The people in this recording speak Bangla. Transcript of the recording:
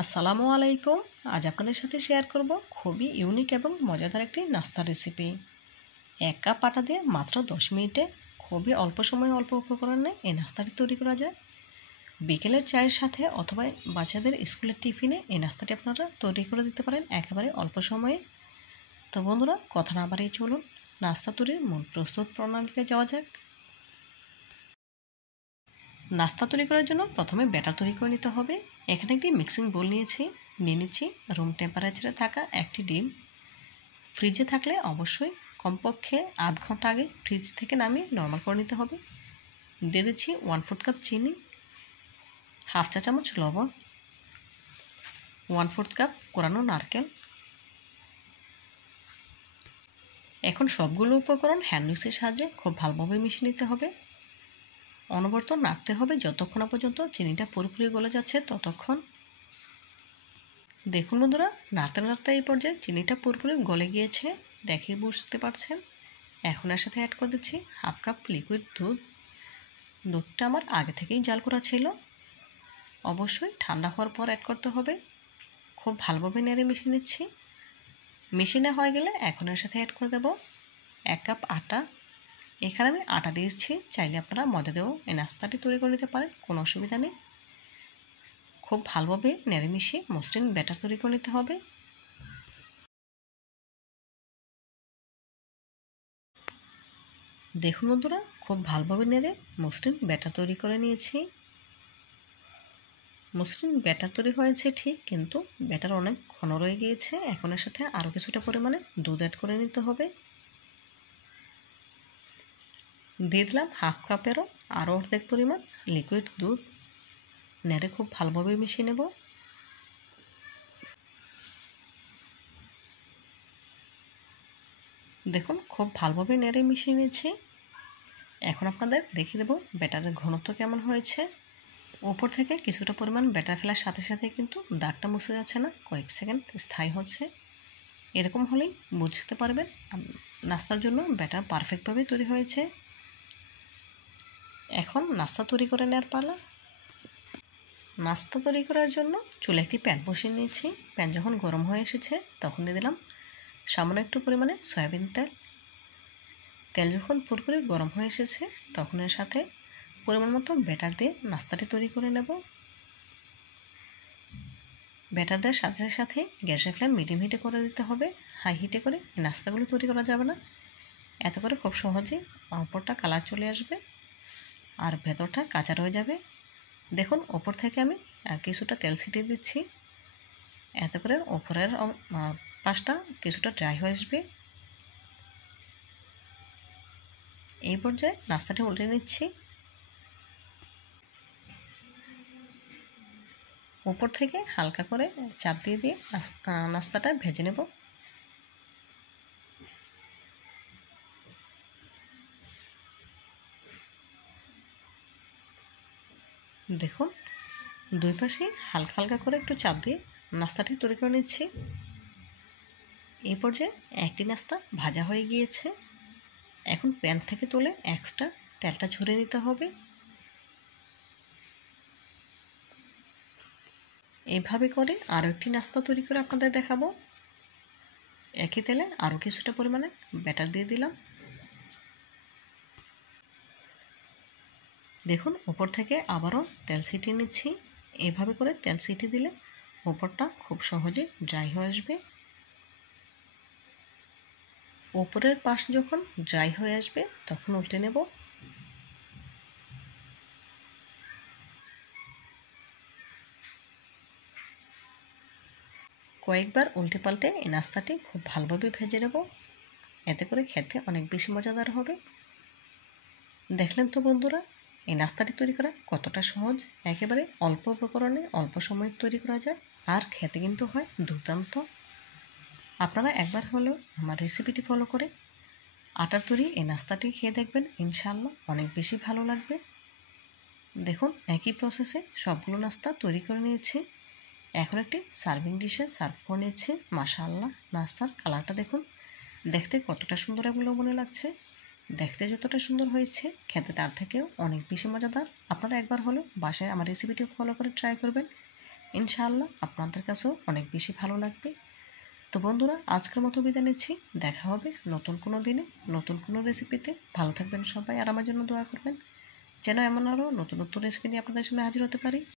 আসসালামু আলাইকুম। আজ আপনাদের সাথে শেয়ার করব খুবই ইউনিক এবং মজাদার একটি নাস্তার রেসিপি। 1 কাপ আটা দিয়ে মাত্র 10 মিনিটে খুবই অল্প সময়ে অল্প উপকরণে এই নাস্তাটি তৈরি করা যায়। বিকেলের চায়ের সাথে অথবা বাচ্চাদের স্কুলের টিফিনে এই নাস্তাটি আপনারা তৈরি করে দিতে পারেন একেবারে অল্প সময়ে। তো বন্ধুরা, কথা না বাড়িয়ে চলুন নাস্তা তৈরির মূল প্রস্তুত প্রণালীতে যাওয়া যাক। নাস্তা তৈরি করার জন্য প্রথমে ব্যাটার তৈরি করে নিতে হবে। এখানে একটি মিক্সিং বোল নিয়ে নিচ্ছি রুম টেম্পারেচারে থাকা একটি ডিম। ফ্রিজে থাকলে অবশ্যই কমপক্ষে আধ ঘন্টা আগে ফ্রিজ থেকে নামিয়ে নর্মাল করে নিতে হবে। দিয়ে দিচ্ছি 1/4 কাপ চিনি, হাফ চা চামচ লবণ, 1/4 কাপ কোরানো নারকেল। এখন সবগুলো উপকরণ হ্যান্ড উইক্সের সাহায্যে খুব ভালোভাবে মিশিয়ে নিতে হবে। অনবরত নাড়তে হবে যতক্ষণ না পর্যন্ত চিনিটা পুরোপুরি গলে যাচ্ছে ততক্ষণ। দেখুন বন্ধুরা, নাড়তে নাড়তে এই পর্যায়ে চিনিটা পুরোপুরি গলে গিয়েছে, দেখে বুঝতে পারছেন। এখন এর সাথে অ্যাড করে দিচ্ছি হাফ কাপ লিকুইড দুধ। দুধটা আমার আগে থেকেই জাল করা ছিল, অবশ্যই ঠান্ডা হওয়ার পর অ্যাড করতে হবে। খুব ভালোভাবে নেড়ে মিশিয়ে নিচ্ছি। মিশিয়ে হয়ে গেলে এখন এর সাথে অ্যাড করে দেব 1 কাপ আটা। এখানে আমি আটা দিয়েছি, চাইলে আপনারা ময়দা দিয়েও এই নাস্তাটি তৈরি করে নিতে পারেন, কোনো অসুবিধা নেই। খুব ভালোভাবে নেড়ে মিশিয়ে মসৃণ ব্যাটার তৈরি করে নিতে হবে। দেখুন বন্ধুরা, খুব ভালোভাবে নেড়ে মসৃণ ব্যাটার তৈরি করে নিয়েছি। মসৃণ ব্যাটার তৈরি হয়েছে ঠিক, কিন্তু ব্যাটার অনেক ঘন রয়ে গিয়েছে। এখন এর সাথে আরও কিছুটা পরিমাণে দুধ অ্যাড করে নিতে হবে। দিয়ে দিলাম হাফ কাপেরও আরও অর্ধেক পরিমাণ লিকুইড দুধ। নেড়ে খুব ভালোভাবে মিশিয়ে নেব। দেখুন খুব ভালোভাবে নেড়ে মিশিয়ে নিয়েছি। এখন আপনাদের দেখিয়ে দেব ব্যাটারের ঘনত্ব কেমন হয়েছে। উপর থেকে কিছুটা পরিমাণ ব্যাটার ফেলার সাথে সাথে কিন্তু দাগটা মুছে যাচ্ছে না, কয়েক সেকেন্ড স্থায়ী হচ্ছে। এরকম হলেই বুঝতে পারবেন নাস্তার জন্য ব্যাটার পারফেক্টভাবে তৈরি হয়েছে। এখন নাস্তা তৈরি করে নেওয়ার পালা। নাস্তা তৈরি করার জন্য চুলে একটি প্যান বসিয়ে নিয়েছি। প্যান যখন গরম হয়ে এসেছে তখন দিয়ে দিলাম সামান্য একটু পরিমাণে সয়াবিন তেল। তেল যখন পুরোপুরি গরম হয়ে এসেছে তখন এর সাথে পরিমাণ মতো ব্যাটার দিয়ে নাস্তাটি তৈরি করে নেব। ব্যাটার দেওয়ার সাথে সাথে গ্যাসের ফ্লেম মিডিয়াম হিটে করে দিতে হবে। হাই হিটে করে এই নাস্তাগুলো তৈরি করা যাবে না, এত করে খুব সহজে ওপরটা কালার চলে আসবে আর ভেতরটা কাঁচা রয়ে যাবে। দেখুন ওপর থেকে আমি কিছুটা তেল ছিটিয়ে দিচ্ছি, এত করে ওপরের পাশটা কিছুটা ড্রাই হয়ে আসবে। এই পর্যায়ে নাস্তাটি উল্টে নিচ্ছি। উপর থেকে হালকা করে চাপ দিয়ে দিয়ে নাস্তাটা ভেজে নেব। দেখুন দুই পাশে হালকা হালকা করে একটু চাপ দিয়ে নাস্তাটি তৈরি করে নিচ্ছি। এই পর্যায়ে একটি নাস্তা ভাজা হয়ে গিয়েছে। এখন প্যান থেকে তুলে এক্সট্রা তেলটা ঝরিয়ে নিতে হবে। এইভাবে করে আরও একটি নাস্তা তৈরি করে আপনাদের দেখাবো। একই তেলে আরও কিছুটা পরিমাণে ব্যাটার দিয়ে দিলাম। দেখুন উপর থেকে আবারও তেল ছিটিয়ে নিচ্ছি। এইভাবে করে তেল ছিটিয়ে দিলে উপরটা খুব সহজে ড্রাই হয়ে আসবে। উপরের পাশ যখন ড্রাই হয়ে আসবে তখন উল্টে নেব। কয়েকবার উল্টে পাল্টে এই নাস্তাটি খুব ভালোভাবে ভেজে নেব, এতে করে খেতে অনেক বেশি মজাদার হবে। দেখলেন তো বন্ধুরা, এই নাস্তাটি তৈরি করা কতটা সহজ। একেবারে অল্প উপকরণে অল্প সময়ে তৈরি করা যায় আর খেতে কিন্তু হয় দুর্দান্ত। আপনারা একবার হলেও আমার রেসিপিটি ফলো করে আটার তৈরি এই নাস্তাটি খেয়ে দেখবেন, ইনশাআল্লাহ অনেক বেশি ভালো লাগবে। দেখুন একই প্রসেসে সবগুলো নাস্তা তৈরি করে নিয়েছি। এখন একটি সার্ভিং ডিশে সার্ভ করে নিয়েছি। মাশাআল্লাহ, নাস্তার কালারটা দেখুন, দেখতে কতটা সুন্দর এবং লোভনীয় লাগছে। দেখতে যতটা সুন্দর হয়েছে খেতে তার থেকেও অনেক বেশি মজাদার। আপনারা একবার হলে বাসায় আমার রেসিপিটি ফলো করে ট্রাই করবেন, ইনশাআল্লাহ আপনাদের কাছেও অনেক বেশি ভালো লাগবে। তো বন্ধুরা, আজকের মতো বিদায় নিচ্ছি। দেখা হবে নতুন কোনো দিনে, নতুন কোনো রেসিপিতে। ভালো থাকবেন সবাই, আর আমার জন্য দোয়া করবেন যেন এমন আরও নতুন নতুন রেসিপি নিয়ে আপনাদের সামনে হাজির হতে পারি।